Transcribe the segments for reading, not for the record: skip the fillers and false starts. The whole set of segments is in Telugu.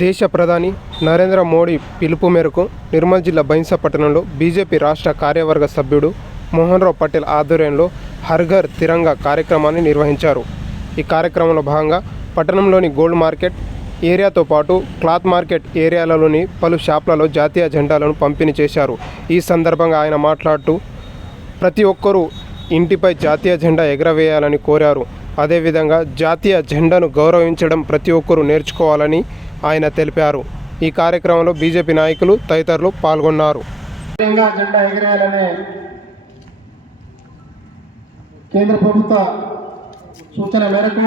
దేశ ప్రధాని నరేంద్ర మోడీ పిలుపు మేరకు నిర్మల్ జిల్లా బైన్సా పట్టణంలో బీజేపీ రాష్ట్ర కార్యవర్గ సభ్యుడు మోహన్ రావు పటేల్ ఆధ్వర్యంలో హర్ ఘర్ తిరంగా కార్యక్రమాన్ని నిర్వహించారు. ఈ కార్యక్రమంలో భాగంగా పట్టణంలోని గోల్డ్ మార్కెట్ ఏరియాతో పాటు క్లాత్ మార్కెట్ ఏరియాలలోని పలు షాపులలో జాతీయ జెండాలను పంపిణీ చేశారు. ఈ సందర్భంగా ఆయన మాట్లాడుతూ ప్రతి ఒక్కరూ ఇంటిపై జాతీయ జెండా ఎగరవేయాలని కోరారు. అదేవిధంగా జాతీయ జెండాను గౌరవించడం ప్రతి ఒక్కరూ నేర్చుకోవాలని ఆయన తెలిపారు. ఈ కార్యక్రమంలో బీజేపీ నాయకులు తదితరులు పాల్గొన్నారు. జెండా ఎగరేయాలనే కేంద్ర ప్రభుత్వ సూచన మేరకు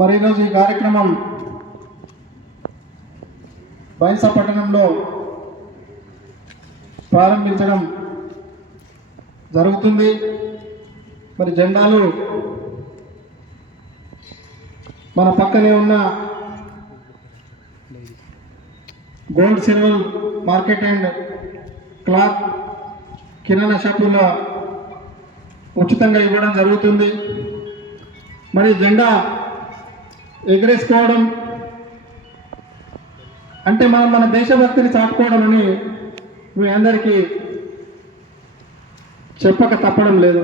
మరి ఈరోజు ఈ కార్యక్రమం బైన్సా పట్టణంలో ప్రారంభించడం జరుగుతుంది. మరి జెండాలు మన పక్కనే ఉన్న gold silver market and cloth కిరాణా షాపుల్లో ఉచితంగా ఇవ్వడం జరుగుతుంది. మరి జెండా ఎగరేసుకోవడం అంటే మనం మన దేశభక్తిని చాటుకోవడం అని మీ అందరికీ చెప్పక తప్పడం లేదు.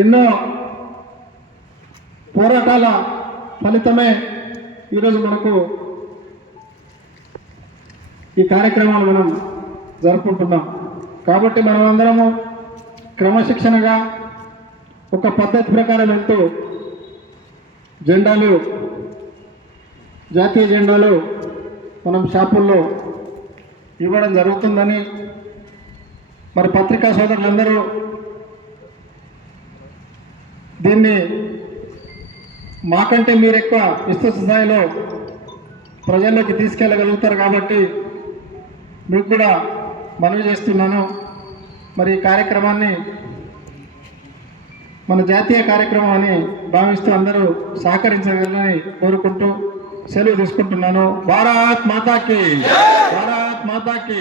ఎన్నో పోరాటాల ఫలితమే ఈరోజు మనకు ఈ కార్యక్రమాలు మనం జరుపుకుంటున్నాం. కాబట్టి మనమందరము క్రమశిక్షణగా ఒక పద్ధతి ప్రకారం వెళ్తూ జెండాలు జాతీయ జెండాలు మనం షాపుల్లో ఇవ్వడం జరుగుతుందని మరి పత్రికా సోదరులందరూ దీన్ని మాకంటే మీరు ఎక్కువ విస్తృత స్థాయిలో ప్రజల్లోకి తీసుకెళ్ళగలుగుతారు కాబట్టి మీకు కూడా మనవి చేస్తున్నాను. మరి ఈ కార్యక్రమాన్ని మన జాతీయ కార్యక్రమం అని భావిస్తూ అందరూ సహకరించగలని కోరుకుంటూ సెలవు తీసుకుంటున్నాను. భారత్ మాతాకి, భారత్ మాతాకి.